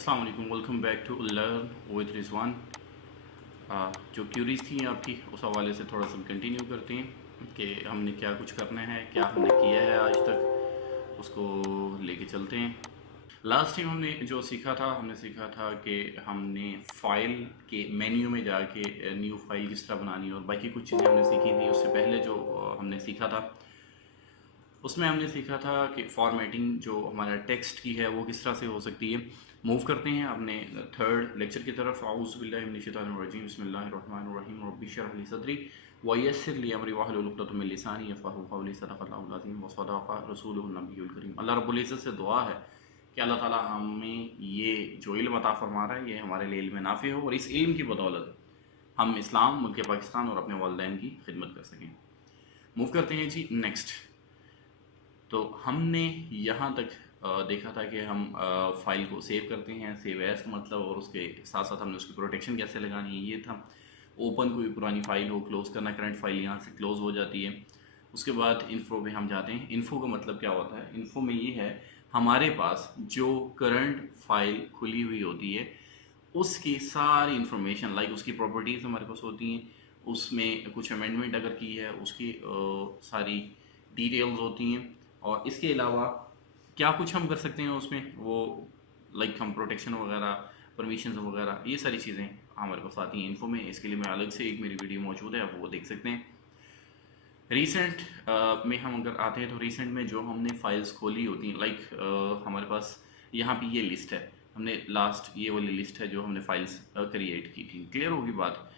अस्सलाम वालेकुम, welcome back to learn with Rizwan. जो क्यूरीज थी आपकी उस हवाले से थोड़ा सा कंटिन्यू करते हैं कि हमने क्या कुछ करना है, क्या हमने किया है आज तक, उसको लेके चलते हैं। लास्ट टाइम हमने जो सीखा था, हमने सीखा था कि हमने फ़ाइल के मेन्यू में जाके न्यू फाइल किस तरह बनानी है, और बाकी कुछ चीज़ें हमने सीखी थी। उससे पहले जो हमने सीखा था उसमें हमने सीखा था कि फॉर्मेटिंग जो हमारा टेक्स्ट की है वो किस तरह से हो सकती है। मूव करते हैं अपने थर्ड लेक्चर की तरफ। आऊज़ु बिल्लाहि मिनश शैतानिर रजीम, बिस्मिल्लाहिर रहमानिर रहीम, रब्बि इश्रह ली सदरी व यस्सिर ली अमरी वहलुल उक़दतम मिन लिसानी यफ़क़हू क़ौली, सदक़ल्लाहुल अज़ीम व सदक़ रसूलुहुन नबियुल करीम। अल्लाह रब्बुल इज़्ज़त से दुआ है कि अल्लाह ताला हमें ये जो इल्म अता फरमा रहा है ये हमारे लिए इल्म नाफ़ी हो, और इस इल्म की बदौलत हम इस्लाम, मुल्क पाकिस्तान और अपने वालिदैन की खिदमत कर सकें। मूव करते हैं जी नेक्स्ट। तो हमने यहाँ तक देखा था कि हम फाइल को सेव करते हैं, सेव एज का मतलब, और उसके साथ साथ हमने उसकी प्रोटेक्शन कैसे लगानी है ये था। ओपन कोई पुरानी फाइल हो, क्लोज़ करना, करंट फाइल यहाँ से क्लोज़ हो जाती है। उसके बाद इन्फो में हम जाते हैं। इन्फो का मतलब क्या होता है? इन्फो में ये है हमारे पास जो करंट फाइल खुली हुई होती है उसकी सारी इंफॉर्मेशन, लाइक उसकी प्रॉपर्टीज़ हमारे पास होती हैं, उसमें कुछ अमेंडमेंट अगर की है उसकी सारी डिटेल्स होती हैं, और इसके अलावा क्या कुछ हम कर सकते हैं उसमें, वो लाइक हम प्रोटेक्शन वगैरह, परमिशंस वगैरह, ये सारी चीज़ें हमारे पास आती हैं इन्फो में। इसके लिए मैं अलग से एक मेरी वीडियो मौजूद है, आप वो देख सकते हैं। रीसेंट में हम अगर आते हैं तो रीसेंट में जो हमने फाइल्स खोली होती हैं, लाइक हमारे पास यहाँ पे ये लिस्ट है, हमने लास्ट ये वाली लिस्ट है जो हमने फाइल्स क्रिएट की थी। क्लियर होगी बात?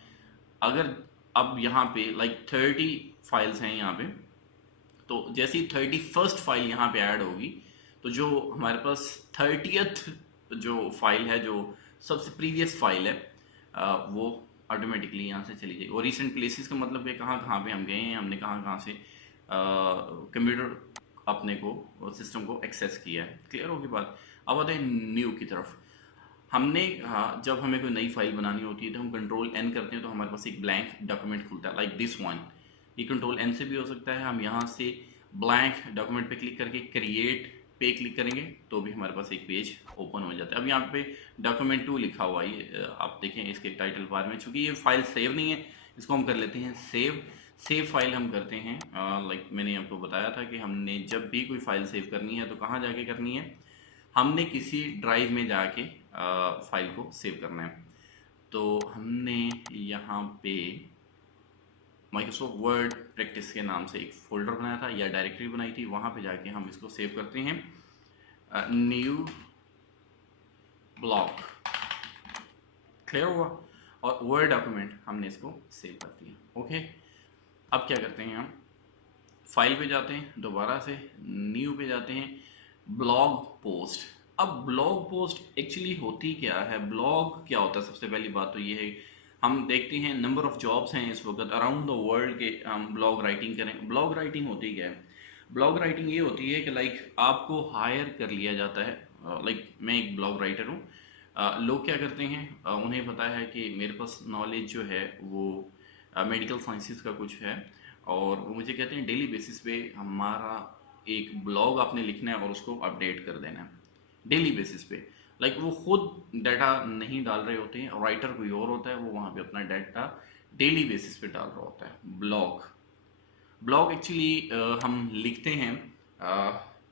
अगर अब यहाँ पे लाइक 30 फाइल्स हैं यहाँ पे, तो जैसे ही 31st फाइल यहाँ पे ऐड होगी तो जो हमारे पास 30th जो फाइल है, जो सबसे प्रीवियस फाइल है, वो ऑटोमेटिकली यहाँ से चली जाएगी। और रीसेंट प्लेसेस का मतलब है कहाँ कहाँ पे हम गए हैं, हमने कहाँ कहाँ से कंप्यूटर अपने को, सिस्टम को एक्सेस किया है। क्लियर होगी बात? अब आते हैं न्यू की तरफ। हमने, हाँ, जब हमें कोई नई फाइल बनानी होती है तो हम कंट्रोल एन करते हैं तो हमारे पास एक ब्लैंक डॉक्यूमेंट खुलता है, लाइक दिस वन। ये कंट्रोल एन से भी हो सकता है। हम यहाँ से ब्लैंक डॉक्यूमेंट पे क्लिक करके क्रिएट पे क्लिक करेंगे तो भी हमारे पास एक पेज ओपन हो जाता है। अब यहाँ पे डॉक्यूमेंट 2 लिखा हुआ है, ये आप देखें इसके टाइटल बार में। चूंकि ये फाइल सेव नहीं है, इसको हम कर लेते हैं सेव। सेव फाइल हम करते हैं, लाइक मैंने आपको बताया था कि हमने जब भी कोई फाइल सेव करनी है तो कहाँ जाके करनी है, हमने किसी ड्राइव में जाके फाइल को सेव करना है। तो हमने यहाँ पे माइक्रोसॉफ्ट वर्ड प्रैक्टिस के नाम से एक फोल्डर बनाया था या डायरेक्टरी बनाई थी, वहाँ पे जाके हम इसको सेव करते हैं, न्यू ब्लॉक। क्लियर हुआ? और वर्ड डॉक्यूमेंट हमने इसको सेव कर दिया। ओके, अब क्या करते हैं, हम फाइल पे जाते हैं, दोबारा से न्यू पे जाते हैं, ब्लॉग पोस्ट। अब ब्लॉग पोस्ट एक्चुअली होती क्या है, ब्लॉग क्या होता है? सबसे पहली बात तो ये है, हम देखते हैं नंबर ऑफ जॉब्स हैं इस वक्त अराउंड द वर्ल्ड के हम ब्लॉग राइटिंग करें। ब्लॉग राइटिंग होती क्या है? ब्लॉग राइटिंग ये होती है कि लाइक आपको हायर कर लिया जाता है। लाइक मैं एक ब्लॉग राइटर हूँ, लोग क्या करते हैं, उन्हें पता है कि मेरे पास नॉलेज जो है वो मेडिकल साइंसेस का कुछ है, और वो मुझे कहते हैं डेली बेसिस पे हमारा एक ब्लॉग आपने लिखना है और उसको अपडेट कर देना है डेली बेसिस पे। लाइक वो खुद डाटा नहीं डाल रहे होते हैं, राइटर कोई और होता है, वो वहाँ पे अपना डाटा डेली बेसिस पे डाल रहा होता है। ब्लॉग ब्लॉग एक्चुअली हम लिखते हैं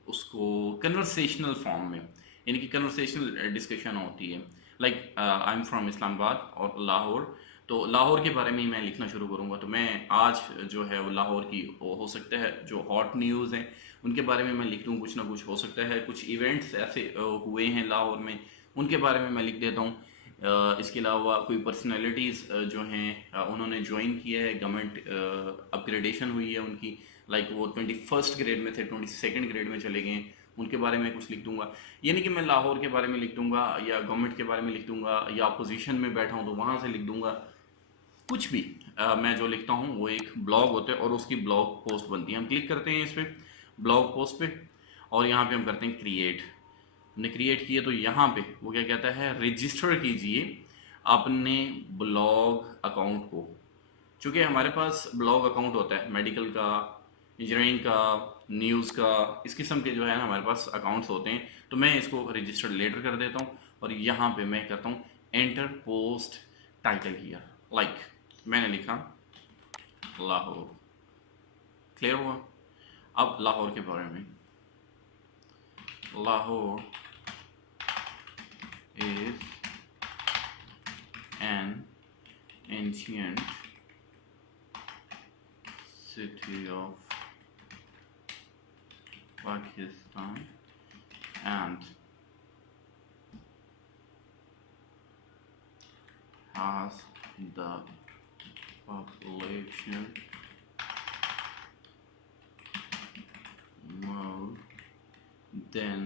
उसको कन्वर्सेशनल फॉर्म में, यानी कि कन्वर्सेशनल डिस्कशन होती है। Like I am from Islamabad और लाहौर, तो लाहौर के बारे में ही मैं लिखना शुरू करूँगा, तो मैं आज जो है वो लाहौर की हो सकता है जो हॉट न्यूज़ हैं उनके बारे में मैं लिख दूँ, कुछ ना कुछ हो सकता है, कुछ इवेंट्स ऐसे हुए हैं लाहौर में उनके बारे में मैं लिख देता हूँ। इसके अलावा कोई पर्सनैलिटीज़ जो हैं उन्होंने ज्वाइन किया है, गवर्नमेंट अपग्रेडेशन हुई है उनकी, लाइक वो 21st ग्रेड में थे 22nd ग्रेड में चले गए, उनके बारे में कुछ लिख दूंगा। यानी कि मैं लाहौर के बारे में लिख दूंगा, या गवर्नमेंट के बारे में लिख दूंगा, या अपोजिशन में बैठा हूँ तो वहाँ से लिख दूंगा। कुछ भी मैं जो लिखता हूँ वो एक ब्लॉग होता है और उसकी ब्लॉग पोस्ट बनती है। हम क्लिक करते हैं इस पर ब्लॉग पोस्ट पे, और यहाँ पे हम करते हैं क्रिएट। हमने क्रिएट किया तो यहाँ पे वो क्या कहता है, रजिस्टर कीजिए अपने ब्लॉग अकाउंट को। चूँकि हमारे पास ब्लॉग अकाउंट होता है मेडिकल का, इंजीनियरिंग का, न्यूज़ का, इस किस्म के जो है ना हमारे पास अकाउंट्स होते हैं, तो मैं इसको रजिस्टर्ड लेटर कर देता हूँ। और यहाँ पे मैं करता हूँ enter post title here, like मैंने लिखा लाहौर। क्लियर हुआ? अब लाहौर के बारे में, Lahore is an ancient city of Pakistan and has the population more than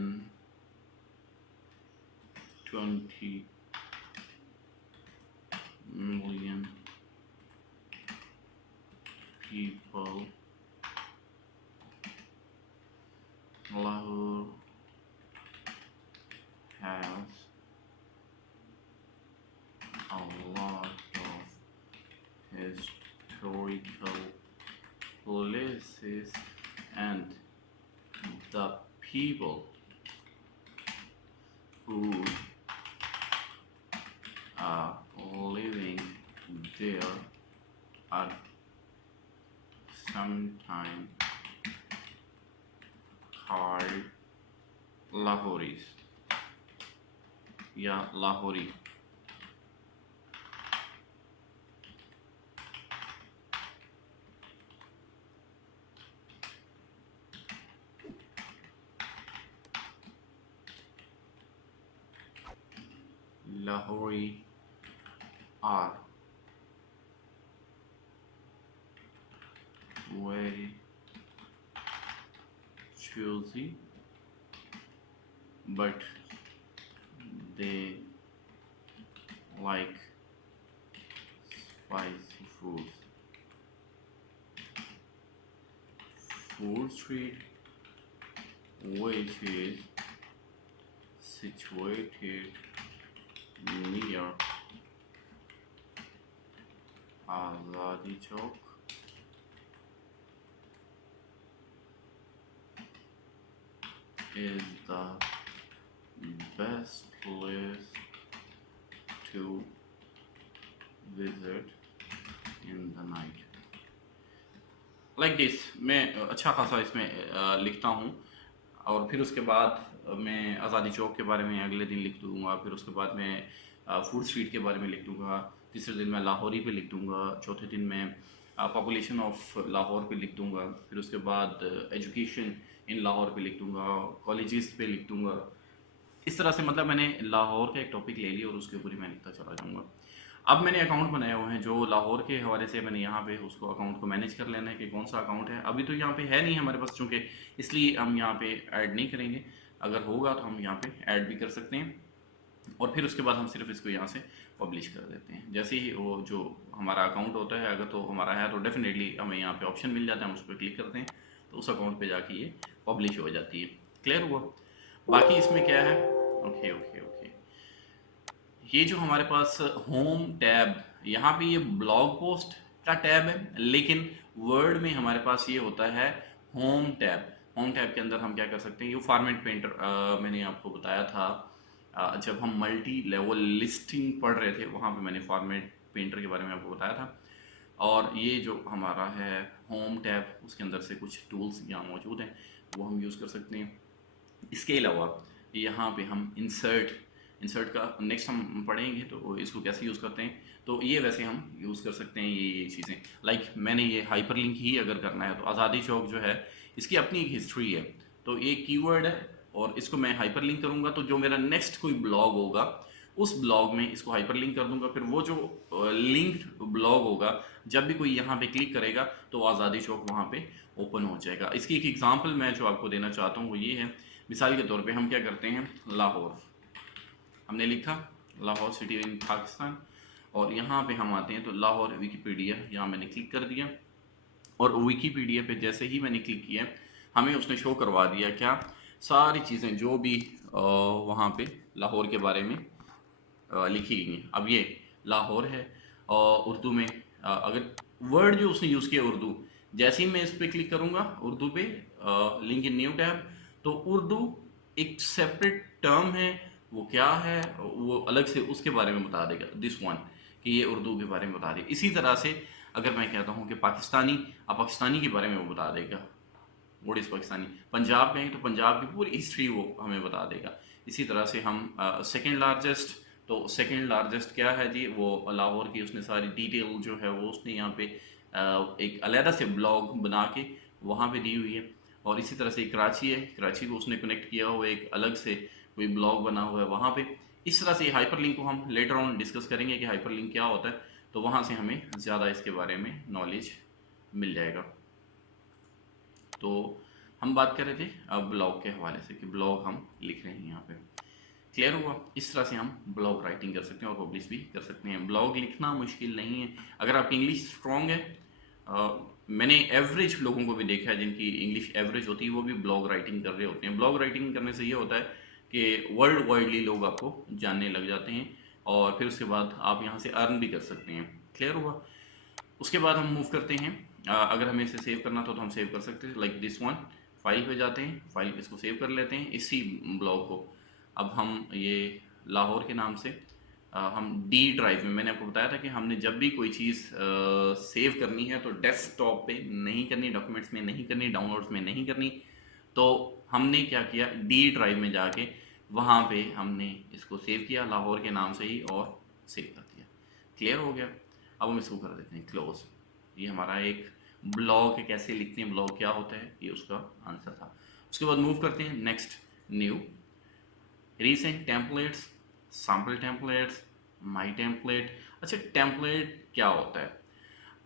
20 million people. Lahore has a lot of historical places and the people who are living there are sometimes called Lahoris या Lahori. Lahori are very choosy, but they like spicy foods. Food Street, which is situated near Azadi Chowk, is the best place to visit in the night. Like this, मैं अच्छा खासा इसमें लिखता हूँ और फिर उसके बाद मैं आज़ादी चौक के बारे में अगले दिन लिख दूँगा, फिर उसके बाद मैं फूड स्ट्रीट के बारे में लिख दूँगा, तीसरे दिन मैं लाहौरी पे लिख दूँगा, चौथे दिन मैं पॉपुलेशन ऑफ लाहौर पे लिख दूँगा, फिर उसके बाद एजुकेशन इन लाहौर पे लिख दूँगा, कॉलेजेस पे लिख दूँगा। इस तरह से मतलब मैंने लाहौर का एक टॉपिक ले लिया और उसके ऊपर ही मैं लिखता चला जाऊँगा। अब मैंने अकाउंट बनाए हुए हैं जो लाहौर के हवाले से, मैंने यहाँ पे उसको अकाउंट को मैनेज कर लेना है कि कौन सा अकाउंट है। अभी तो यहाँ पे है नहीं हमारे पास चूँकि, इसलिए हम यहाँ पे ऐड नहीं करेंगे। अगर होगा तो हम यहाँ पे ऐड भी कर सकते हैं और फिर उसके बाद हम सिर्फ इसको यहाँ से पब्लिश कर देते हैं। जैसे ही वो जो हमारा अकाउंट होता है, अगर तो हमारा है तो डेफिनेटली हमें यहाँ पे ऑप्शन मिल जाता है, हम उस पर क्लिक करते हैं तो उस अकाउंट पे जाके ये पब्लिश हो जाती है। क्लियर हुआ? बाकी इसमें क्या है, ओके ओके ओके, ये जो हमारे पास होम टैब, यहाँ पे ये ब्लॉग पोस्ट का टैब है, लेकिन वर्ड में हमारे पास ये होता है होम टैब। होम टैब के अंदर हम क्या कर सकते हैं, ये फॉर्मेट पेंटर मैंने आपको बताया था जब हम मल्टी लेवल लिस्टिंग पढ़ रहे थे, वहाँ पे मैंने फॉर्मेट पेंटर के बारे में आपको बताया था। और ये जो हमारा है होम टैब, उसके अंदर से कुछ टूल्स यहाँ मौजूद हैं, वो हम यूज़ कर सकते हैं। इसके अलावा यहाँ पे हम इंसर्ट का नेक्स्ट हम पढ़ेंगे तो इसको कैसे यूज़ करते हैं, तो ये वैसे हम यूज़ कर सकते हैं ये चीज़ें। लाइक मैंने ये हाइपर लिंक ही अगर करना है तो आज़ादी चौक जो है इसकी अपनी एक हिस्ट्री है, तो ये कीवर्ड है और इसको मैं हाइपर लिंक करूँगा तो जो मेरा नेक्स्ट कोई ब्लॉग होगा उस ब्लॉग में इसको हाइपर लिंक कर दूंगा, फिर वो जो लिंक्ड ब्लॉग होगा जब भी कोई यहाँ पे क्लिक करेगा तो आज़ादी चौक वहाँ पे ओपन हो जाएगा। इसकी एक एग्जांपल मैं जो आपको देना चाहता हूँ वो ये है, मिसाल के तौर पे हम क्या करते हैं, लाहौर हमने लिखा, लाहौर सिटी इन पाकिस्तान, और यहाँ पे हम आते हैं तो लाहौर विकीपीडिया, यहाँ मैंने क्लिक कर दिया और विकीपीडिया पे जैसे ही मैंने क्लिक किया हमें उसने शो करवा दिया क्या, सारी चीज़ें जो भी वहाँ पे लाहौर के बारे में लिखी गई हैं। अब ये लाहौर है और उर्दू में अगर वर्ड जो उसने यूज़ किया उर्दू, जैसे ही मैं इस पर क्लिक करूँगा उर्दू पे लिंक इन न्यू टैब, तो उर्दू एक सेपरेट टर्म है, वो क्या है वो अलग से उसके बारे में बता देगा, दिस वन, कि ये उर्दू के बारे में बता देगा। इसी तरह से अगर मैं कहता हूँ कि पाकिस्तानी, अब पाकिस्तानी के बारे में वो बता देगा, व्हाट इज़ पाकिस्तानी। पंजाब में है तो पंजाब की पूरी हिस्ट्री वो हमें बता देगा। इसी तरह से हम सेकंड लार्जेस्ट, तो सेकंड लार्जेस्ट क्या है जी, वो लाहौर की उसने सारी डिटेल जो है वो उसने यहाँ पे एक अलहदा से ब्लॉग बना के वहाँ पे दी हुई है। और इसी तरह से कराची है, कराची को उसने कनेक्ट किया हुआ एक अलग से कोई ब्लॉग बना हुआ है वहाँ पे। इस तरह से हाइपर लिंक को हम लेटर ऑन डिस्कस करेंगे कि हाइपर लिंक क्या होता है, तो वहाँ से हमें ज़्यादा इसके बारे में नॉलेज मिल जाएगा। तो हम बात कर रहे थे अब ब्लॉग के हवाले से कि ब्लॉग हम लिख रहे हैं यहाँ पे, क्लियर हुआ। इस तरह से हम ब्लॉग राइटिंग कर सकते हैं और पब्लिश भी कर सकते हैं। ब्लॉग लिखना मुश्किल नहीं है अगर आपकी इंग्लिश स्ट्रॉन्ग है। मैंने एवरेज लोगों को भी देखा है जिनकी इंग्लिश एवरेज होती है वो भी ब्लॉग राइटिंग कर रहे होते हैं। ब्लॉग राइटिंग करने से ये होता है कि वर्ल्ड वाइडली लोग आपको जानने लग जाते हैं और फिर उसके बाद आप यहाँ से अर्न भी कर सकते हैं, क्लियर हुआ। उसके बाद हम मूव करते हैं, अगर हमें इसे सेव करना तो हम सेव कर सकते हैं, लाइक दिस वन। फाइल पे जाते हैं, फाइल पे इसको सेव कर लेते हैं इसी ब्लॉग को। अब हम ये लाहौर के नाम से हम डी ड्राइव में, मैंने आपको बताया था कि हमने जब भी कोई चीज़ सेव करनी है तो डेस्कटॉप पे नहीं करनी, डॉक्यूमेंट्स में नहीं करनी, डाउनलोड्स में नहीं करनी। तो हमने क्या किया, डी ड्राइव में जाके वहाँ पे हमने इसको सेव किया लाहौर के नाम से ही और सेव कर दिया, क्लियर हो गया। अब हम इसको कर देते हैं क्लोज। ये हमारा एक ब्लॉग है, कैसे लिखते हैं ब्लॉग क्या होता है, ये उसका आंसर था। उसके बाद मूव करते हैं next, new, recent templates, sample templates, my template. अच्छा, टेम्पलेट क्या होता है।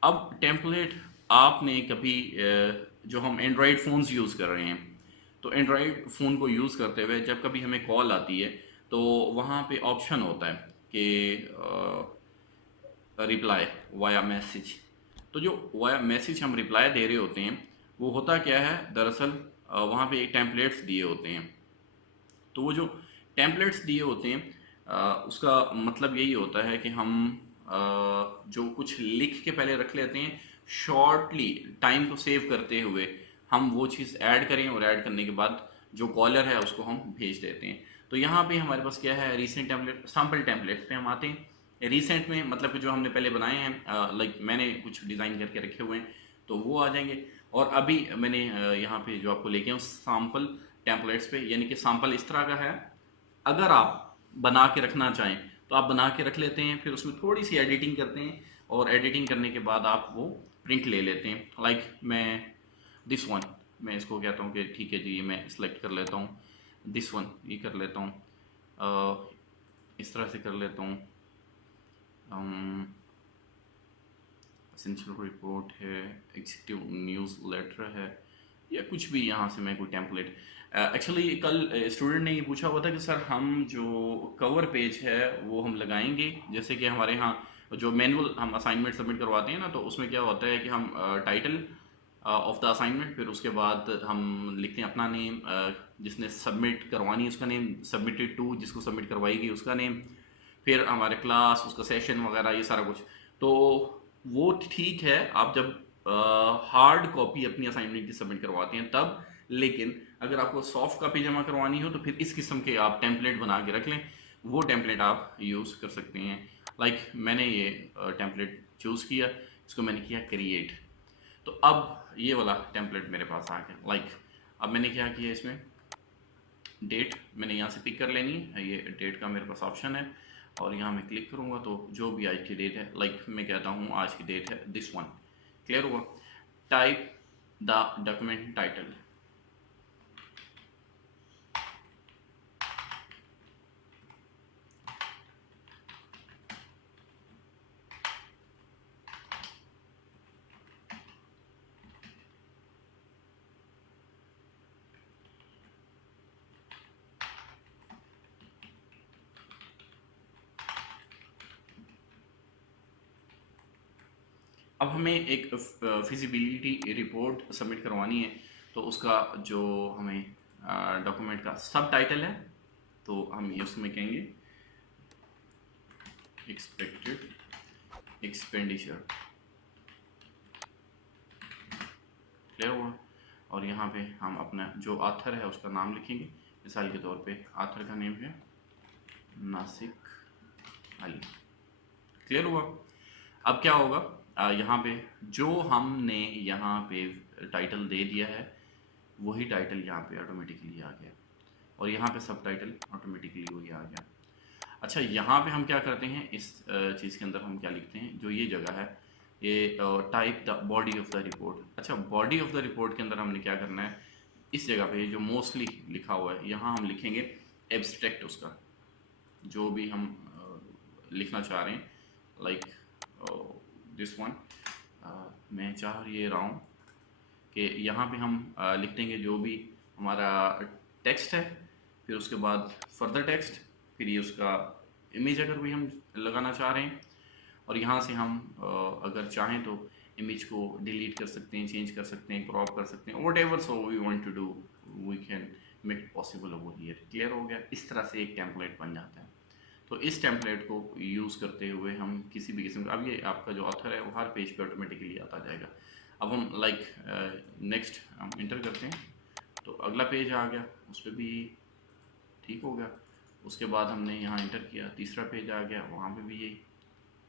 अब टेम्पलेट आपने कभी जो हम एंड्रॉयड फ़ोन्स यूज़ कर रहे हैं, तो एंड्रॉयड फ़ोन को यूज़ करते हुए जब कभी हमें कॉल आती है तो वहाँ पे ऑप्शन होता है कि रिप्लाई वाया मैसेज। तो जो वाया मैसेज हम रिप्लाई दे रहे होते हैं वो होता क्या है, दरअसल वहाँ पे एक टेम्पलेट्स दिए होते हैं। तो वो जो टेम्पलेट्स दिए होते हैं उसका मतलब यही होता है कि हम जो कुछ लिख के पहले रख लेते हैं, शॉर्टली टाइम को सेव करते हुए हम वो चीज़ ऐड करें और ऐड करने के बाद जो कॉलर है उसको हम भेज देते हैं। तो यहाँ पे हमारे पास क्या है, रीसेंट टेम्पलेट, सैम्पल टेम्पलेट्स पे हम आते हैं। रीसेंट में मतलब कि जो हमने पहले बनाए हैं, लाइक मैंने कुछ डिज़ाइन करके रखे हुए हैं तो वो आ जाएंगे। और अभी मैंने यहाँ पे जो आपको लेके आऊँ सैम्पल टेम्पलेट्स पे, यानी कि सैम्पल इस तरह का है, अगर आप बना के रखना चाहें तो आप बना के रख लेते हैं, फिर उसमें थोड़ी सी एडिटिंग करते हैं और एडिटिंग करने के बाद आप वो प्रिंट ले लेते हैं। लाइक मैं दिस वन, मैं इसको कहता हूँ कि ठीक है जी ये मैं सिलेक्ट कर लेता हूँ, दिस वन ये कर लेता हूँ, इस तरह से कर लेता हूँ। एसेंशियल रिपोर्ट है, एग्जीक्यूटिव न्यूज़ लेटर है, या कुछ भी यहाँ से मैं कोई टेम्पलेट। एक्चुअली कल स्टूडेंट ने ये पूछा हुआ था कि सर हम जो कवर पेज है वो हम लगाएंगे, जैसे कि हमारे यहाँ जो मैनुअल हम असाइनमेंट सबमिट करवाते हैं ना, तो उसमें क्या होता है कि हम टाइटल ऑफ द असाइनमेंट, फिर उसके बाद हम लिखते हैं अपना नेम, जिसने सबमिट करवानी है उसका नेम, सबमिटेड टू जिसको सबमिट करवाएगी उसका नेम, फिर हमारे क्लास, उसका सेशन वगैरह, ये सारा कुछ। तो वो ठीक है आप जब हार्ड कॉपी अपनी असाइनमेंट की सबमिट करवाते हैं तब, लेकिन अगर आपको सॉफ्ट कॉपी जमा करवानी हो तो फिर इस किस्म के आप टेम्पलेट बना के रख लें, वो टेम्पलेट आप यूज़ कर सकते हैं। लाइक मैंने ये टेम्पलेट चूज़ किया, इसको मैंने किया क्रिएट, तो अब ये वाला टेम्पलेट मेरे पास आ गया। लाइक अब मैंने क्या किया, इसमें डेट मैंने यहाँ से पिक कर लेनी है, ये डेट का मेरे पास ऑप्शन है और यहाँ मैं क्लिक करूँगा तो जो भी आज की डेट है, लाइक मैं कहता हूँ आज की डेट है दिस वन, क्लियर हुआ। टाइप द डॉक्यूमेंट टाइटल, अब हमें एक फिजिबिलिटी रिपोर्ट सबमिट करवानी है, तो उसका जो हमें डॉक्यूमेंट का सब टाइटल है, तो हम ये उसमें कहेंगे एक्सपेक्टेड एक्सपेंडिचर, क्लियर हुआ। और यहाँ पे हम अपना जो ऑथर है उसका नाम लिखेंगे, मिसाल के तौर पे ऑथर का नेम है नासिक अली। क्लियर हुआ? अब क्या होगा, यहाँ पे जो हमने यहाँ पे टाइटल दे दिया है वही टाइटल यहाँ पे ऑटोमेटिकली आ गया, और यहाँ पे सब टाइटल ऑटोमेटिकली वही आ गया। अच्छा, यहाँ पे हम क्या करते हैं, इस चीज़ के अंदर हम क्या लिखते हैं, जो ये जगह है, ये type the body of the report. अच्छा, बॉडी ऑफ द रिपोर्ट के अंदर हमने क्या करना है, इस जगह पे जो मोस्टली लिखा हुआ है यहाँ हम लिखेंगे एब्स्ट्रैक्ट, उसका जो भी हम लिखना चाह रहे हैं, लाइक दिस वन। मैं चाह ये रहा हूँ कि यहाँ पे हम लिख देंगे जो भी हमारा टेक्स्ट है, फिर उसके बाद फर्दर टेक्स्ट, फिर ये उसका इमेज अगर भी हम लगाना चाह रहे हैं, और यहाँ से हम अगर चाहें तो इमेज को डिलीट कर सकते हैं, चेंज कर सकते हैं, क्रॉप कर सकते हैं, whatever so we want to do we can make it possible over here. Clear हो गया? इस तरह से एक टेम्पलेट बन जाता है। तो इस टेम्पलेट को यूज़ करते हुए हम किसी भी किस्म का, अब ये आपका जो ऑथर है वो हर पेज पे ऑटोमेटिकली आता जाएगा। अब हम नेक्स्ट हम इंटर करते हैं, तो अगला पेज आ गया, उस पर भी ठीक हो गया। उसके बाद हमने यहाँ इंटर किया, तीसरा पेज आ गया, वहाँ पे भी ये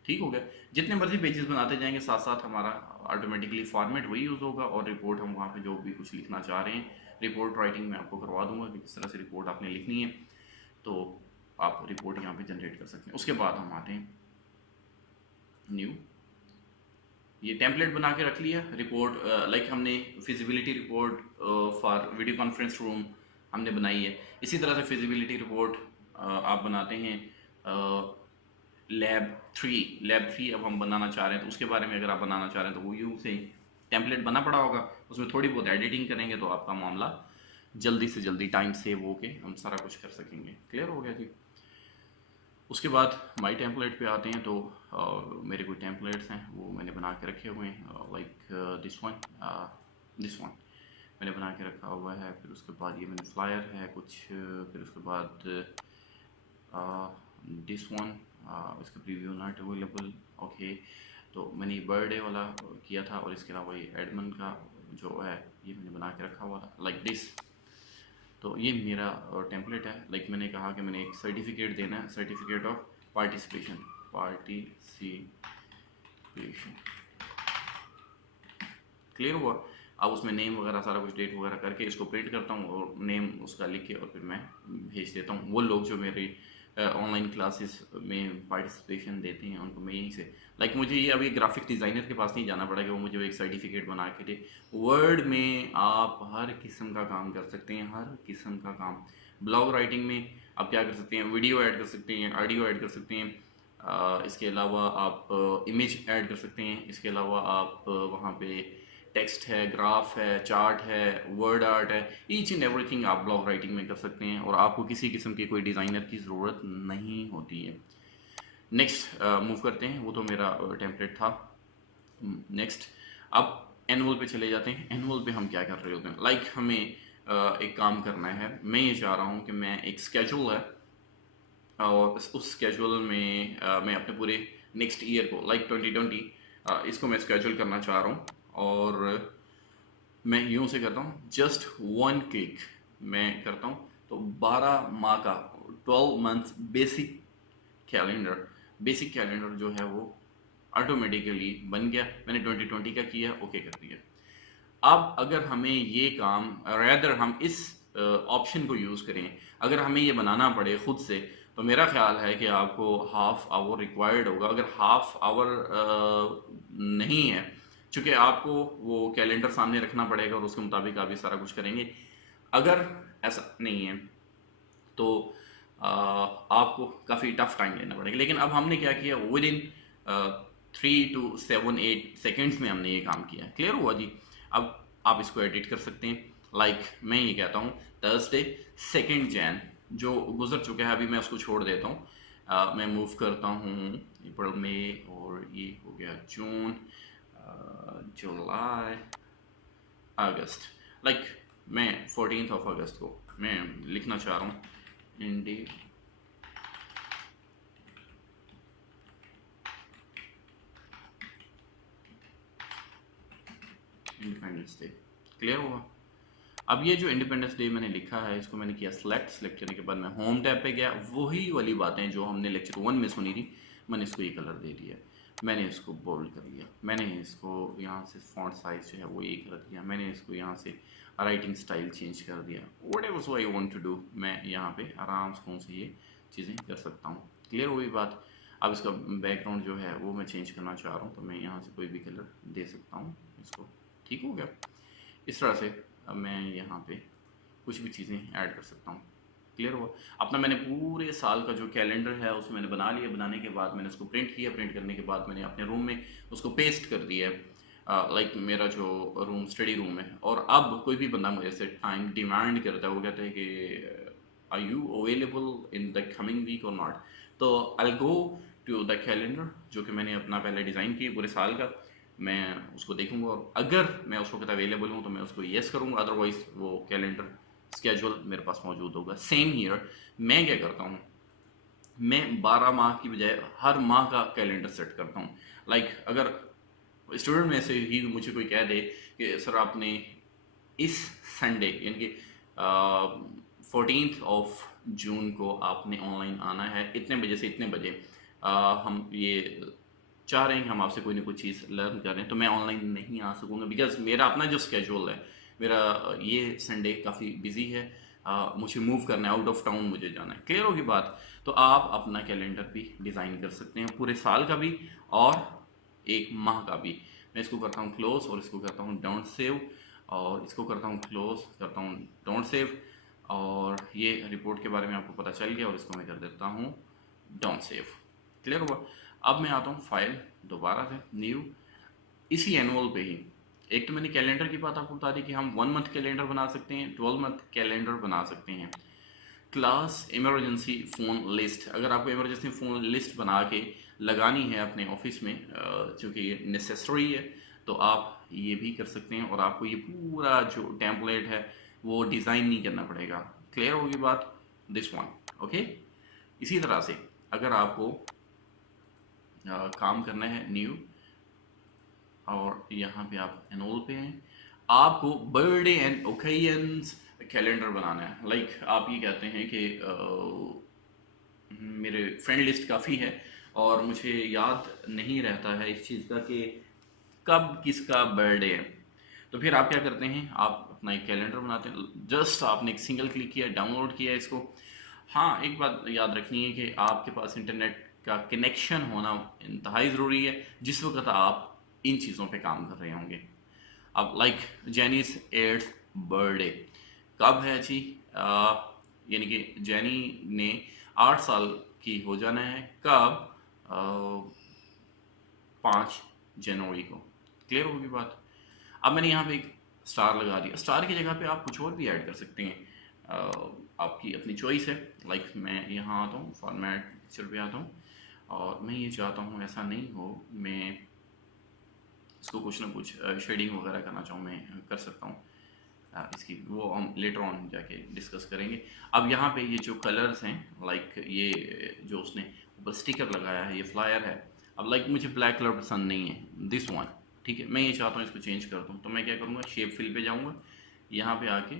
ठीक हो गया। जितने मर्जी पेजेस बनाते जाएंगे साथ साथ हमारा ऑटोमेटिकली फॉर्मेट वही यूज़ होगा, और रिपोर्ट हम वहाँ पे जो भी कुछ लिखना चाह रहे हैं, रिपोर्ट राइटिंग में आपको करवा दूंगा कि किस तरह से रिपोर्ट आपने लिखनी है, तो आप रिपोर्ट यहाँ पे जनरेट कर सकते हैं। उसके बाद हम आते हैं न्यू, ये टेम्पलेट बना के रख लिया रिपोर्ट, लाइक हमने feasibility report for video conference room हमने बनाई है। इसी तरह से फिजिबिलिटी रिपोर्ट आप बनाते हैं लैब 3 अब हम बनाना चाह रहे हैं, तो उसके बारे में अगर आप बनाना चाह रहे हैं तो वो यूँ से टेम्पलेट बना पड़ा होगा, उसमें थोड़ी बहुत एडिटिंग करेंगे तो आपका मामला जल्दी से जल्दी टाइम सेव हो के हम सारा कुछ कर सकेंगे। क्लियर हो गया जी? उसके बाद माई टेम्पलेट पे आते हैं, तो मेरे कोई टेम्पलेट्स हैं वो मैंने बना के रखे हुए हैं, लाइक दिस वन मैंने बना के रखा हुआ है। फिर उसके बाद ये मैंने फ्लायर है कुछ, फिर उसके बाद दिस वन, इसका प्रीव्यू नॉट अवेलेबल, ओके। तो मैंने ये बर्थडे वाला किया था, और इसके अलावा ये एडमन का जो है ये मैंने बना के रखा हुआ था लाइक दिस। तो ये मेरा टेम्पलेट है, लाइक मैंने कहा कि मैंने एक सर्टिफिकेट देना है, सर्टिफिकेट ऑफ पार्टिसिपेशन। क्लियर हुआ? अब उसमें नेम वगैरह सारा कुछ डेट वगैरह करके इसको प्रिंट करता हूँ, और नेम उसका लिख के और फिर मैं भेज देता हूँ। वो लोग जो मेरी ऑनलाइन क्लासेस में पार्टिसिपेशन देते हैं उनको मैं यहीं से, लाइक मुझे ये अभी ग्राफिक डिज़ाइनर के पास नहीं जाना पड़ेगा, वो मुझे एक सर्टिफिकेट बना के दे। वर्ड में आप हर किस्म का काम कर सकते हैं, हर किस्म का काम। ब्लॉग राइटिंग में आप क्या कर सकते हैं, वीडियो ऐड कर सकते हैं, ऑडियो ऐड कर सकते हैं, इसके अलावा आप इमेज ऐड कर सकते हैं, इसके अलावा आप वहाँ पे टेक्स्ट है, ग्राफ है, चार्ट है, वर्ड आर्ट है, ईच एंड एवरीथिंग आप ब्लॉग राइटिंग में कर सकते हैं, और आपको किसी किस्म की कोई डिज़ाइनर की ज़रूरत नहीं होती है। नेक्स्ट मूव करते हैं, वो तो मेरा टेम्पलेट था। नेक्स्ट अब एनुअल पे चले जाते हैं। एनुअल पे हम क्या कर रहे होते हैं, लाइक हमें एक काम करना है। मैं ये चाह रहा हूँ कि मैं एक स्केड्यूल है, और उस स्केड्यूल में मैं अपने पूरे नेक्स्ट ईयर को लाइक 2020 इसको मैं स्केड्यूल करना चाह रहा हूँ, और मैं यूँ से करता हूँ, जस्ट वन क्लिक मैं करता हूँ, तो 12 माह का 12 मंथ बेसिक कैलेंडर जो है वो ऑटोमेटिकली बन गया। मैंने 2020 का किया, ओके कर दिया। अब अगर हमें ये काम रैदर हम इस ऑप्शन को यूज़ करें, अगर हमें ये बनाना पड़े खुद से, तो मेरा ख्याल है कि आपको हाफ आवर रिक्वायर्ड होगा। अगर हाफ आवर नहीं है, चूँकि आपको वो कैलेंडर सामने रखना पड़ेगा और उसके मुताबिक आप ये सारा कुछ करेंगे। अगर ऐसा नहीं है तो आपको काफ़ी टफ टाइम लेना पड़ेगा। लेकिन अब हमने क्या किया, विद इन 3 to 7 8 सेकेंड्स में हमने ये काम किया। क्लियर हुआ जी? अब आप इसको एडिट कर सकते हैं। लाइक मैं ये कहता हूँ थर्सडे 2 जैन जो गुजर चुका है, अभी मैं उसको छोड़ देता हूँ। मैं मूव करता हूँ अप्रैल मई, और ये हो गया जून, जुलाई, अगस्त। लाइक मैं 14 अगस्त को मैं लिखना चाह रहा हूँ इंडिपेंडेंस डे। क्लियर हुआ? अब ये जो इंडिपेंडेंस डे मैंने लिखा है इसको मैंने किया सिलेक्ट। सिलेक्ट करने के बाद मैं होम टैब पे गया, वही वाली बातें जो हमने लेक्चर 1 में सुनी थी, मैंने इसको ये कलर दे दिया, मैंने इसको बोल्ड कर लिया, मैंने इसको यहाँ से फॉन्ट साइज जो है वो ये कर दिया, मैंने इसको यहाँ से राइटिंग स्टाइल चेंज कर दिया। Whatever I want to do, मैं यहाँ पे आराम से ये चीज़ें कर सकता हूँ। क्लियर हुई बात। अब इसका बैकग्राउंड जो है वो मैं चेंज करना चाह रहा हूँ, तो मैं यहाँ से कोई भी कलर दे सकता हूँ इसको। ठीक हो गया। इस तरह से अब मैं यहाँ पे कुछ भी चीज़ें ऐड कर सकता हूँ। क्लियर हुआ। अपना मैंने पूरे साल का जो कैलेंडर है उसको मैंने बना लिया। बनाने के बाद मैंने उसको प्रिंट किया। प्रिंट करने के बाद मैंने अपने रूम में उसको पेस्ट कर दिया है। लाइक मेरा जो रूम स्टडी रूम है। और अब कोई भी बंदा मुझे से टाइम डिमांड करता है, वो कहते हैं कि are you available in the coming week और नॉट, तो I go to the calendar जो कि मैंने अपना पहले डिज़ाइन किया पूरे साल का। मैं उसको देखूंगा और अगर मैं उस वक्त अवेलेबल हूँ तो मैं उसको येस करूँगा, अदरवाइज वो कैलेंडर स्केड्यूल मेरे पास मौजूद होगा। सेम ईयर मैं क्या करता हूँ, मैं 12 माह की बजाय हर माह का कैलेंडर सेट करता हूँ। लाइक अगर स्टूडेंट में से ही मुझे कोई कह दे कि सर आपने इस संडे यानी कि 14th ऑफ जून को आपने ऑनलाइन आना है इतने बजे से इतने बजे, हम ये चाह रहे हैं कि हम आपसे कोई ना कोई चीज़ लर्न करें, तो मैं ऑनलाइन नहीं आ सकूँगा बिकॉज मेरा अपना जो स्केड्यूल है, मेरा ये संडे काफ़ी बिजी है, मुझे मूव करना है, आउट ऑफ टाउन मुझे जाना है। क्लियर होगी बात। तो आप अपना कैलेंडर भी डिज़ाइन कर सकते हैं, पूरे साल का भी और एक माह का भी। मैं इसको करता हूँ क्लोज और इसको करता हूँ डोंट सेव, और इसको करता हूँ क्लोज, करता हूँ डोंट सेव, और ये रिपोर्ट के बारे में आपको पता चल गया और इसको मैं कर देता हूँ डोंट सेव। क्लियर हुआ। अब मैं आता हूँ फाइल दोबारा से न्यू, इसी एनुअल पे ही। एक तो मैंने कैलेंडर की बात आपको बता दी कि हम 1 मंथ कैलेंडर बना सकते हैं, 12 मंथ कैलेंडर बना सकते हैं। क्लास इमरजेंसी फ़ोन लिस्ट, अगर आपको इमरजेंसी फ़ोन लिस्ट बना के लगानी है अपने ऑफिस में, चूँकि ये नेसेसरी है, तो आप ये भी कर सकते हैं और आपको ये पूरा जो टेम्पलेट है वो डिज़ाइन नहीं करना पड़ेगा। क्लियर होगी बात। This one okay. इसी तरह से अगर आपको काम करना है न्यू, और यहाँ पे आप एनरोल पे हैं, आपको बर्थडे एंड ओकेजन्स कैलेंडर बनाना है। लाइक आप ये कहते हैं कि मेरे फ्रेंड लिस्ट काफ़ी है और मुझे याद नहीं रहता है इस चीज़ का कि कब किसका बर्थडे है, तो फिर आप क्या करते हैं, आप अपना एक कैलेंडर बनाते हैं। जस्ट आपने एक सिंगल क्लिक किया, डाउनलोड किया इसको। हाँ, एक बात याद रखनी है कि आपके पास इंटरनेट का कनेक्शन होना इंतहाई ज़रूरी है जिस वक्त आप इन चीज़ों पे काम कर रहे होंगे। अब लाइक जेनीस 8th बर्थडे कब है जी, यानी कि जेनी ने 8 साल की हो जाना है कब, 5 जनवरी को। क्लियर होगी बात। अब मैंने यहाँ पे एक स्टार लगा दिया। स्टार की जगह पे आप कुछ और भी ऐड कर सकते हैं, आपकी अपनी चॉइस है। लाइक मैं यहाँ आता हूँ फॉर्मेट पिक्चर पे आता हूँ और मैं ये चाहता हूँ ऐसा नहीं हो, मैं इसको कुछ ना कुछ शेडिंग वगैरह करना चाहूँ, मैं कर सकता हूँ। इसकी वो हम लेटर ऑन जाके डिस्कस करेंगे। अब यहाँ पे ये जो कलर्स हैं, लाइक ये जो उसने ऊपर स्टिकर लगाया है, ये फ्लायर है। अब लाइक मुझे ब्लैक कलर पसंद नहीं है, दिस वन, ठीक है, मैं ये चाहता हूँ इसको चेंज कर दूँ, तो मैं क्या करूँगा, शेप फिल पे जाऊँगा, यहाँ पे आके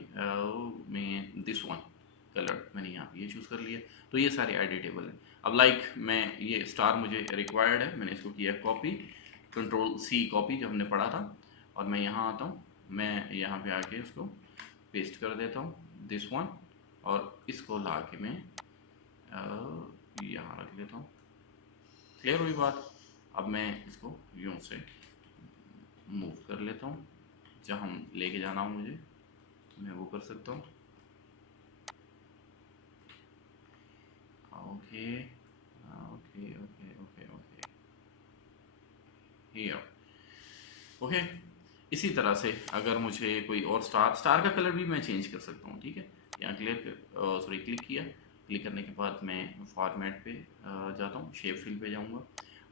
मैं दिस वन कलर मैंने यहाँ पे ये चूज़ कर लिया, तो ये सारे एडिटेबल हैं। अब लाइक मैं ये स्टार मुझे रिक्वायर्ड है, मैंने इसको किया कॉपी, Ctrl+C कॉपी जो हमने पढ़ा था, और मैं यहाँ आता हूँ, मैं यहाँ पे आके उसको पेस्ट कर देता हूँ दिस वन, और इसको ला के मैं यहाँ रख देता हूँ। क्लियर हुई बात। अब मैं इसको यूँ से मूव कर लेता हूँ, जहाँ हम लेके जाना हो मुझे मैं वो कर सकता हूँ। Okay okay okay okay okay here okay. इसी तरह से अगर मुझे कोई और स्टार का कलर भी मैं चेंज कर सकता हूँ, ठीक है। यहाँ क्लिक किया, क्लिक करने के बाद मैं फॉर्मेट पे जाता हूँ, शेप फिल पे जाऊँगा,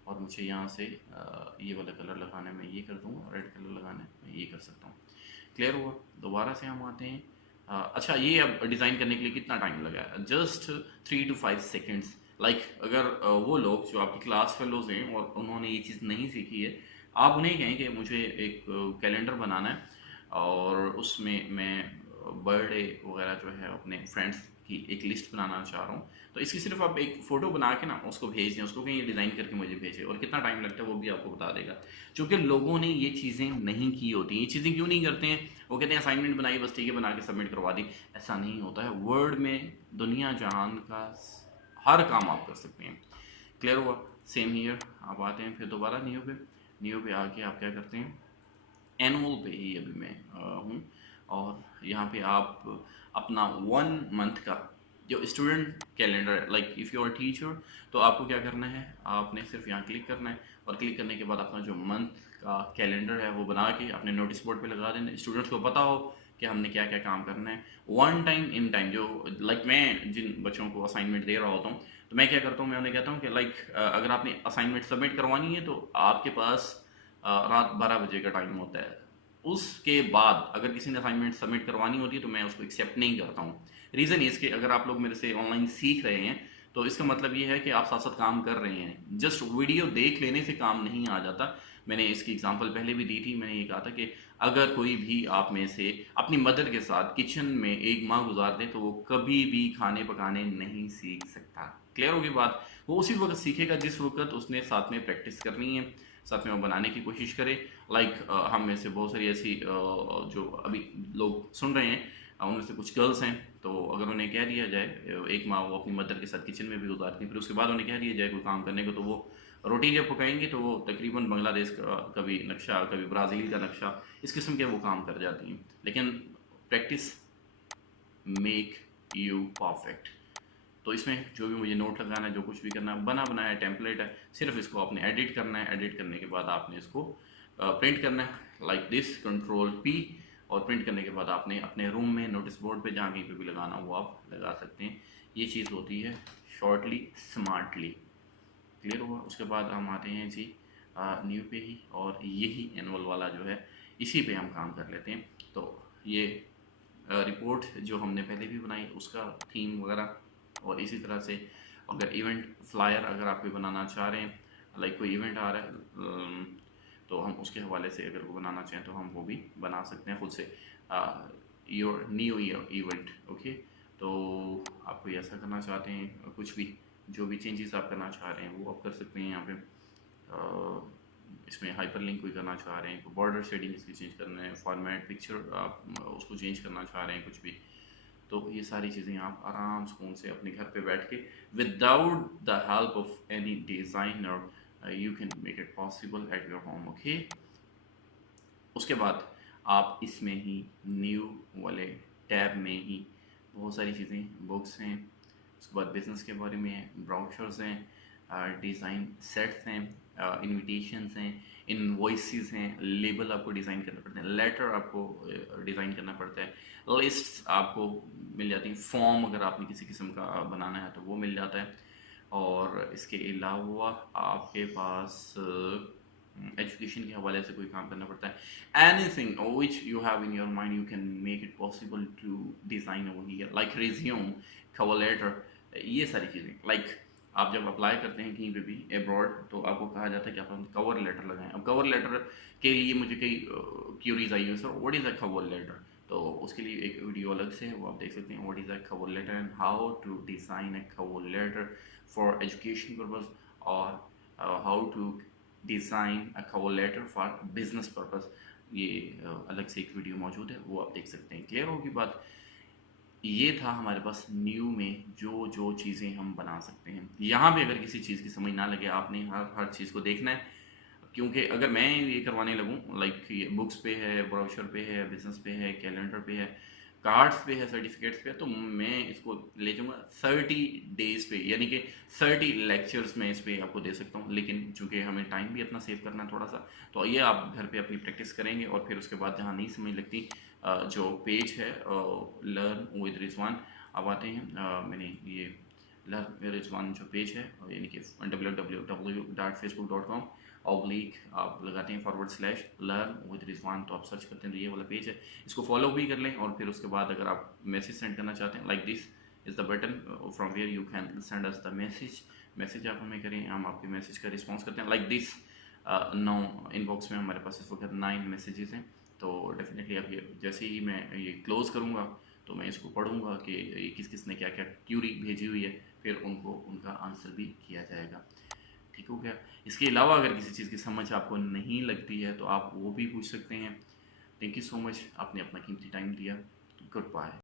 और मुझे यहाँ से ये वाला कलर लगाना है, मैं ये कर दूँगा, रेड कलर लगाना है, मैं ये कर सकता हूँ। क्लियर हुआ। दोबारा से हम आते हैं। अच्छा, ये अब डिज़ाइन करने के लिए कितना टाइम लगा है, जस्ट 3 to 5 सेकेंड्स। लाइक अगर वो लोग जो आपकी क्लास फेलोज हैं और उन्होंने ये चीज़ नहीं सीखी है, आप उन्हें कहें कि मुझे एक कैलेंडर बनाना है और उसमें मैं बर्थडे वगैरह जो है अपने फ्रेंड्स की एक लिस्ट बनाना चाह रहा हूँ। तो इसकी सिर्फ आप एक फ़ोटो बना के ना उसको भेज दें, उसको कहीं डिज़ाइन करके मुझे भेजें, और कितना टाइम लगता है वो भी आपको बता देगा। क्योंकि लोगों ने ये चीज़ें नहीं की होती, ये चीज़ें क्यों नहीं करते हैं? वो कहते हैं असाइनमेंट बनाई, बस ठीक है बना के सबमिट करवा दी। ऐसा नहीं होता है। वर्ड में दुनिया जहान का हर काम आप कर सकते हैं। क्लियर हुआ? Same hear. आप आते हैं फिर दोबारा न्यू पे। न्यू पे आके आप क्या करते हैं, एनुअल पे ही अभी मैं हूँ, और यहाँ पे आप अपना 1 मंथ का जो student calendar, like if you are teacher, तो आपको क्या करना है, आपने सिर्फ यहाँ क्लिक करना है, और क्लिक करने के बाद अपना जो मंथ का कैलेंडर है वो बना के अपने नोटिस बोर्ड पे लगा देना। स्टूडेंट्स को पता हो कि हमने क्या क्या काम करना है। वन टाइम इन टाइम, जो लाइक मैं जिन बच्चों को असाइनमेंट दे रहा होता हूँ, तो मैं क्या करता हूँ, मैं उन्हें कहता हूँ कि लाइक अगर आपने असाइनमेंट सबमिट करवानी है तो आपके पास रात 12 बजे का टाइम होता है। उसके बाद अगर किसी ने असाइनमेंट सबमिट करवानी होती है तो मैं उसको एक्सेप्ट नहीं करता हूँ। रीज़न ये इसके, अगर आप लोग मेरे से ऑनलाइन सीख रहे हैं तो इसका मतलब ये है कि आप साथ साथ काम कर रहे हैं। जस्ट वीडियो देख लेने से काम नहीं आ जाता। मैंने इसकी एग्जांपल पहले भी दी थी। मैंने ये कहा था कि अगर कोई भी आप में से अपनी मदर के साथ किचन में एक माह गुजार दे तो वो कभी भी खाने पकाने नहीं सीख सकता। क्लियर होगी बात? वो उसी वक्त सीखेगा जिस वक्त उसने साथ में प्रैक्टिस करनी है, साथ में वो बनाने की कोशिश करे। लाइक हम में से बहुत सारी ऐसी जो अभी लोग सुन रहे हैं, उनमें से कुछ गर्ल्स हैं, तो अगर उन्हें कह दिया जाए एक माँ वो अपनी मदर के साथ किचन में भी गुजारती हैं, फिर उसके बाद उन्हें कह दिया जाए कोई काम करने को, तो वो रोटी जब पकाएंगे तो वो तकरीबन बांग्लादेश का कभी नक्शा, कभी ब्राज़ील का नक्शा, इस किस्म के वो काम कर जाती हैं। लेकिन प्रैक्टिस मेक यू परफेक्ट। तो इसमें जो भी मुझे नोट लगाना है, जो कुछ भी करना है, बना बनाया टेम्पलेट है, सिर्फ इसको आपने एडिट करना है। एडिट करने के बाद आपने इसको प्रिंट करना है लाइक दिस, कंट्रोल पी, और प्रिंट करने के बाद आपने अपने रूम में नोटिस बोर्ड पे जहाँ कहीं पे भी लगाना हो वो आप लगा सकते हैं। ये चीज़ होती है शॉर्टली स्मार्टली। क्लियर हुआ? उसके बाद हम आते हैं जी न्यू पे ही, और यही एनुअल वाला जो है इसी पे हम काम कर लेते हैं। तो ये रिपोर्ट जो हमने पहले भी बनाई उसका थीम वगैरह, और इसी तरह से अगर इवेंट फ्लायर अगर आप कोई बनाना चाह रहे हैं, लाइक कोई इवेंट आ रहा है, तो हम उसके हवाले से अगर वो बनाना चाहें तो हम वो भी बना सकते हैं खुद से। Your new year event, okay. तो आप कोई ऐसा करना चाहते हैं, कुछ भी जो भी चेंजेस आप करना चाह रहे हैं वो आप कर सकते हैं यहाँ पे। इसमें हाइपर लिंक कोई करना चाह रहे हैं, बॉर्डर शेडिंग इसकी चेंज करना है, फॉर्मेट पिक्चर आप उसको चेंज करना चाह रहे हैं, कुछ भी, तो ये सारी चीज़ें आप आराम सुकून से अपने घर पे बैठ के without the help of any designer you can make it possible at your home, okay. उसके बाद आप इसमें ही न्यू वाले टैब में ही बहुत सारी चीज़ें, बुक्स हैं, उसके बाद बिज़नेस के बारे में है, ब्राउचर्स हैं, डिज़ाइन सेट्स हैं, इनविटेशंस हैं, इनवॉइसेस हैं, लेबल आपको डिज़ाइन करना पड़ता है, लेटर आपको डिज़ाइन करना पड़ता है, लिस्ट्स आपको मिल जाती हैं, फॉर्म अगर आपने किसी किस्म का बनाना है तो वो मिल जाता है। और इसके अलावा आपके पास एजुकेशन के हवाले से कोई काम करना पड़ता है। Anything which you have in your mind you can make it possible to design over here, like resume, cover letter, ये सारी चीज़ें। लाइक आप जब अप्लाई करते हैं कहीं पे भी अब्रॉड तो आपको कहा जाता है कि आप कवर लेटर लगाएं। अब कवर लेटर के लिए मुझे कई क्यूरीज आई है, sir what is a cover letter, तो उसके लिए एक वीडियो अलग से है, वो आप देख सकते हैं, what is a cover letter and how to design a cover letter for education purpose, और how to design a cover letter for business purpose. ये अलग से एक वीडियो मौजूद है, वो आप देख सकते हैं। क्लियर होगी बात? ये था हमारे पास न्यू में जो जो चीज़ें हम बना सकते हैं। यहाँ पे अगर किसी चीज़ की समझ ना लगे, आपने हर हर चीज़ को देखना है, क्योंकि अगर मैं ये करवाने लगूँ, लाइक ये बुक्स पे है, ब्रोशर पे है, बिजनेस पे है, कैलेंडर पे है, कार्ड्स पे है, सर्टिफिकेट्स पे है, तो मैं इसको ले जाऊँगा 30 डेज़ पे, यानी कि 30 लेक्चर्स में इस पे आपको दे सकता हूँ। लेकिन चूँकि हमें टाइम भी अपना सेव करना है थोड़ा सा, तो ये आप घर पे अपनी प्रैक्टिस करेंगे, और फिर उसके बाद जहाँ नहीं समझ लगती, जो पेज है लर्न विद रिजवान, अब आते हैं, मैंने ये लर्न विद रिजवान जो पेज है, यानी कि www.facebook.com आप लगाते हैं / लर्न विद रिजवान, तो आप सर्च करते हैं तो ये वाला पेज है, इसको फॉलो भी कर लें। और फिर उसके बाद अगर आप मैसेज सेंड करना चाहते हैं, like this is the button from where you can send us the message आप हमें करें, हम आपके मैसेज का रिस्पॉन्स करते हैं, लाइक दिस। 9 इनबॉक्स में हमारे पास इस वक्त 9 मैसेजेस हैं, तो डेफिनेटली अब ये जैसे ही मैं ये क्लोज़ करूँगा तो मैं इसको पढ़ूँगा कि ये किस किस ने क्या क्या क्यूरी भेजी हुई है, फिर उनको उनका आंसर भी किया जाएगा। ठीक हो गया। इसके अलावा अगर किसी चीज़ की समझ आपको नहीं लगती है तो आप वो भी पूछ सकते हैं। थैंक यू सो मच, आपने अपना कीमती टाइम दिया। Good bye.